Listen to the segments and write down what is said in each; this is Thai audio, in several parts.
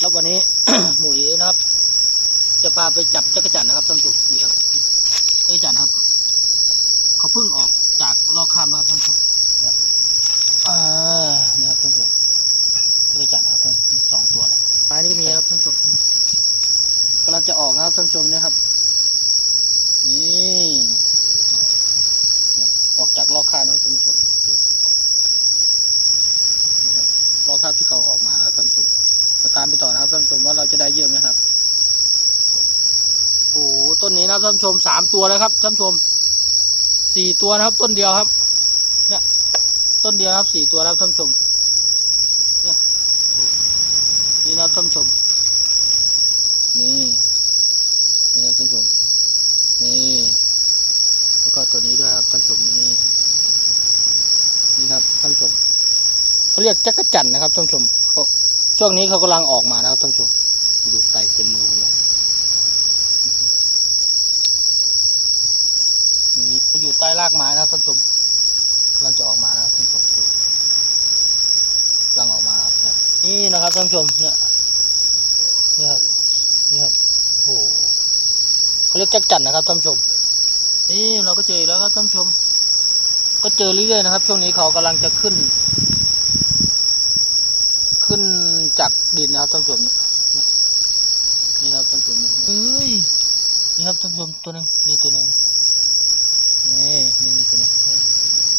ครับวันนี้ หมูอีนะครับ จะพาไปจับจักรจันทร์นะครับท่านผู้ชมนี่ครับจักรจันทร์ครับ เขาเพิ่งออกจากลอกข้ามนะครับท่านผู้ชมเนี่ยอ่านี่ครับท่านผู้ชมจักรจันทร์นะครับท่านผู้ชมมีสองตัวเลยไม้นี่ก็มีครับท่านผู้ชมกำลังจะออกนะครับท่านผู้ชมเนะครับนี่เนี่ยออกจากลอกข้ามนะครับท่านผู้ชมนี่ครับลอกข้ามที่เขาออกมานะครับท่านผู้ชม ตามไปต่อนะครับท่านผู้ชมว่าเราจะได้เยอะไหมครับโอ้โหต้นนี้นะครับท่านผู้ชมสามตัวแล้วครับท่านผู้ชมสี่ตัวนะครับ ต้นเดียวครับ เนี่ย ต้นเดียวครับสี่ตัวนะครับท่านผู้ชมเนี่ยนี่นะครับท่านผู้ชม นี่นี่นะครับท่านผู้ชมนี่แล้วก็ตัวนี้ด้วยครับท่านผู้ชมนี่นี่ครับท่านผู้ชมเขาเรียกจักรจันนะครับท่านผู้ชมเขา ช่วงนี้เขากำลังออกมานะครับท่านผู้ชมดูไตเต็มมือผมเลยนี่เขาอยู่ใต้รากไม้นะครับท่านผู้ชมกำลังจะออกมานะครับท่านผู้ชมดูกำลังออกมาครับนี่นะครับท่านผู้ชมเนี่ยนี่ครับนี่ครับโอ้โหเขาเรียกจักจั่นนะครับท่านผู้ชม นี่เราก็เจอแล้วครับท่านผู้ชม ก็เจอเรื่อยๆนะครับ ช่วงนี้เขากำลังจะขึ้น ขึ้น จากดินนะครับท่านผู้ชมเนี่ยนี่ครับท่านผู้ชมเนี่ยเอ้ยนี่ครับท่านผู้ชมตัวหนึงนี่ตัวหนึงนี่นี่นี่ตัวหนึง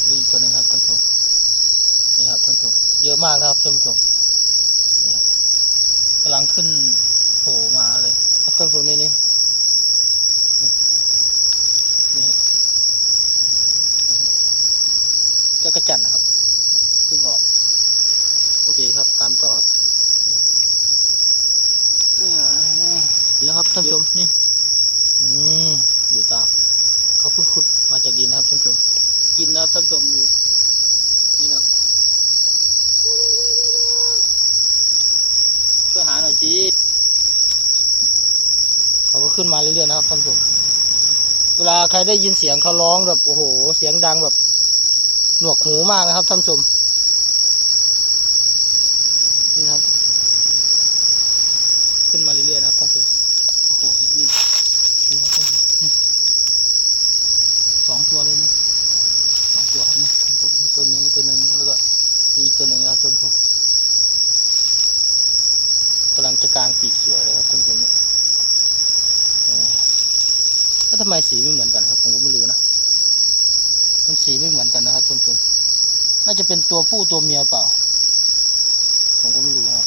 นี่ตัวหนึงครับท่านผู้ชมนี่ครับท่านผู้ชมเยอะมากนะครับท่านผู้ชมนี่ครับกำลังขึ้นโผล่มาเลยครับท่านผู้ชมนี่นี่นี่ครับนี่ครับจักรจันนะครับเพิ่งออก โอเคครับ ตามต่อครับ แล้วครับท่านผู้ชมนี่ อืมอยู่ตามเขาเพิ่งขุดมาจากดินนะครับท่านผู้ชม กินนะครับท่านผู้ชมอยู่นี่นะครับช่วยหาหน่อยสิเขาก็ขึ้นมาเรื่อยๆนะครับท่านผู้ชมเวลาใครได้ยินเสียงเขาร้องแบบโอ้โห เสียงดังแบบหนวกหูมากนะครับท่านผู้ชม นี่นะครับ ขึ้นมาเรื่อยๆนะครับท่านผู้ชมโอ้โห นี่นี่ครับท่านผู้ชมนี่สองตัวเลยเนี่ยสองตัวครับเนี่ยท่านผู้ชมนี่ตัวนี้ตัวหนึ่งแล้วก็นี่อีกตัวหนึ่งนะครับท่านผู้ชมกำลังจะกลางปีกสวยเลยครับท่านผู้ชมเนี่ยนี่แล้ว ทำไมสีไม่เหมือนกันครับ ผมก็ไม่รู้นะ มันสีไม่เหมือนกันนะครับท่านผู้ชมน่าจะเป็นตัวผู้ตัวเมียเปล่า ผมก็ไม่รู้ครับ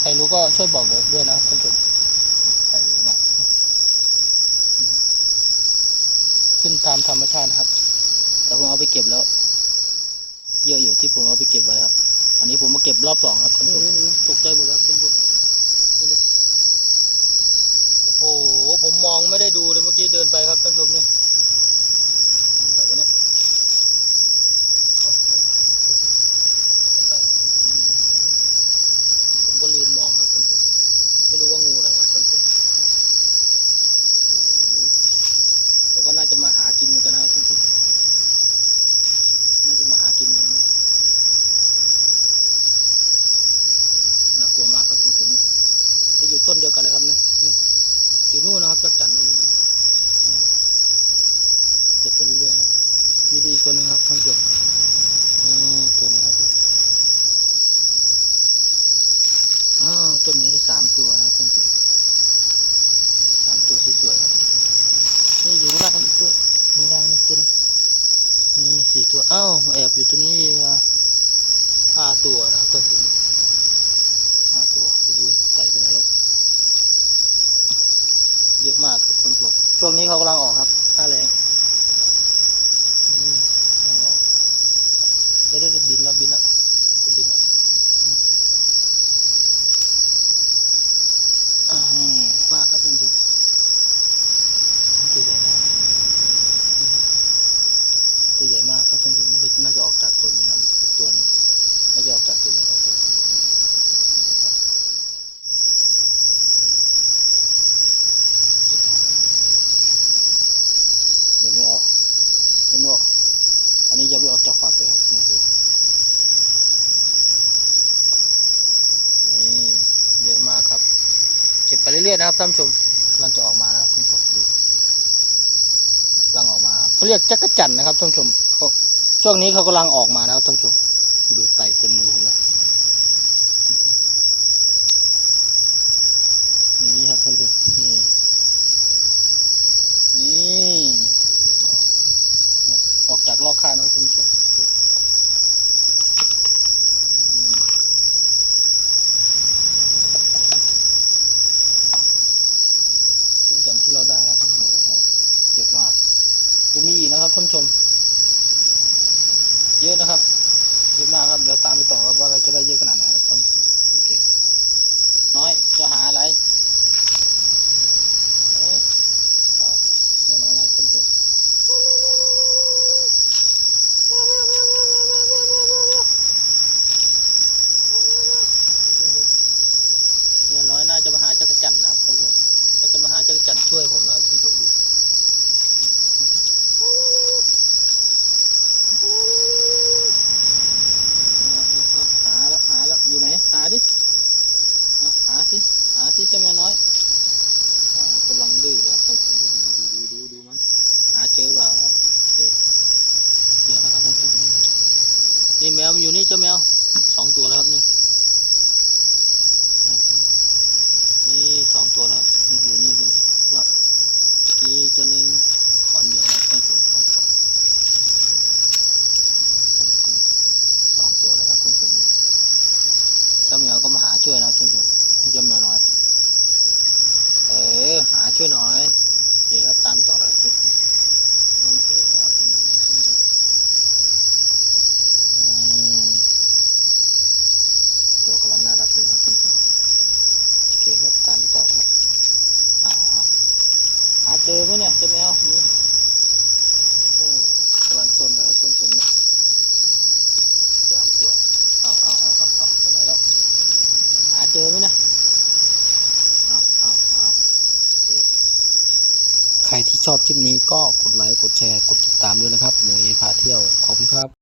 ใครรู้ก็ช่วยบอกด้วยนะครับท่านผู้ชมใครรู้มากขึ้นตามธรรมชาตินะครับ แต่ผมเอาไปเก็บแล้ว เยอะอยู่ที่ผมเอาไปเก็บไว้ครับ อันนี้ผมมาเก็บรอบสองครับท่านผู้ชมตกใจหมดแล้วท่านผู้ชมนี่นี่โอ้โห ผ มองไม่ได้ดูเลยเมื่อกี้เดินไปครับท่านผู้ชมนี่มีอะไรวะเนี่ยไปกันผู้ชมนี่ผมก็ลืมมองครับท่านผู้ชมไม่รู้ว่างูอะไรครับท่านผู้ชมโอ้โหเขาก็น่าจะมาหากินเหมือนกันนะครับท่านผู้ชมน่าจะมาหากินเหมือนกันนะน่ากลัวมากครับท่านผู้ชมเนี่ยจะอยู่ต้นเดียวกันเลยครับ นู่นนะครับจักจันนู่นนี่ครับเจ็บไปเรื่อยๆครับนี่อีกตัวนึงครับท่านผู้ชมนี่ตัวหนึงครับผมอ้าวต้นนี้ก็สามตัวนะครับท่านผู้ชมสามตัวสวยๆครับนี่อยู่ข้างล่างอีกตัวอยู่ข้างล่างนตัวนึงนี่สี่ตัวอ้าวแอบอยู่ตัวนี้ห้าตัวนะครับต้นนี้ห้าตัวดูใส่ไปไหนแล้วเยอะมากครับท่านผู้ชมช่วงนี้เขากำลังออกครับหน้าแรงอืมกำลังออกเดี๋ยวเดี๋ยวบินแล้วบินแล้วจะบินแล้ว อืมมากครับท่านผู้ชมตัวใหญ่มากนี่ครับตัวใหญ่มากครับท่านผู้ชมนี่ก็น่าจะออกจากตัวนี้นะตัวนี้น่าจะออกจากตัวนี้ครับท่านผู้ชมเจ็บมากเดี๋ยวไม่ออกเดี๋ยวไม่ออก อั นนี้ยังไม่ออกจากฝักเลยครับนี่คือนี่เยอะมากครับ เก็บไปเรื่อยๆนะครับท่านชมกำลังจะออกมานะครับท่านชมดูกำลังออกมาครับเขาเรียกจักรจั่นนะครับท่านชมเขาช่วงนี้เขากำลังออกมานะครับท่านชมดูไตเต็มมือผมเลยนี่ครับท่านชมนี่นี่ ออกจากลอกข้างนะครับท่านผู้ชมดูอืมกุ้งจันที่เราได้แล้วครับโอ้โหเยอะมากจะมีอีกนะครับท่านผู้ชม เยอะนะครับ เยอะมากครับ เดี๋ยวตามไปต่อครับว่าเราจะได้เยอะขนาดไหนครับท่านผู้ชมโอเค น้อยจะหาอะไรนี่เอาเดี๋ยวน้อยนะครับท่านผู้ชมเนี่ยน้อยน่าจะมาหาจักรจันทร์นะครับท่านผู้ชม เรา จะกรจันช่วยผมนะครับคุณผู้ชมดูหาแล้วหาแล้วอยู่ไหน หาดิหาสิหาสิเจ้าแม่น้อยอกำลังดื้อเลยครับท่านผู้ชมดูดูดูดูดูมัน หาเจอเปล่าครับเจอเดี๋ยวครับท่านผู้ชมนี่แมวมันอยู่นี่เจ้าแมวสองตัวแล้วครับนี่นี่สองตัวแล้วนี่อยู่นี่คือก็นี่ตัวหนึ่งขอนเดียวนะครับท่านผู้ชมสองตัวสองตัวเลยครับท่านผู้ชมนี่เจ้าแมวก็มาหาช่วยนะครับท่านผู้ชม เจ้าแมวน้อย เออ หาช่วยหน่อย เดี๋ยวครับตามต่อแล้วครับท่มเจอครับเป็นยังไงท่านผู้ชมอืมตัวกำลังน่ารักเลยครับท่านผู้ชมโอเคครับตามต่อครับอ่าหาเจอไหมเนี่ยเจ้าแมวโอ้กำลังซนแล้วครับท่านผู้ชมเนี่ยสามตัวเอาเอาเอาเอาเอาไปไหนแล้วหาเจอไหมเนี่ยเอาเอาเอา ใคร ที่ชอบคลิปนี้ก็กดไลค์ กดแชร์ กดติดตามด้วยนะครับ หมวยพาเที่ยว ขอบคุณครับ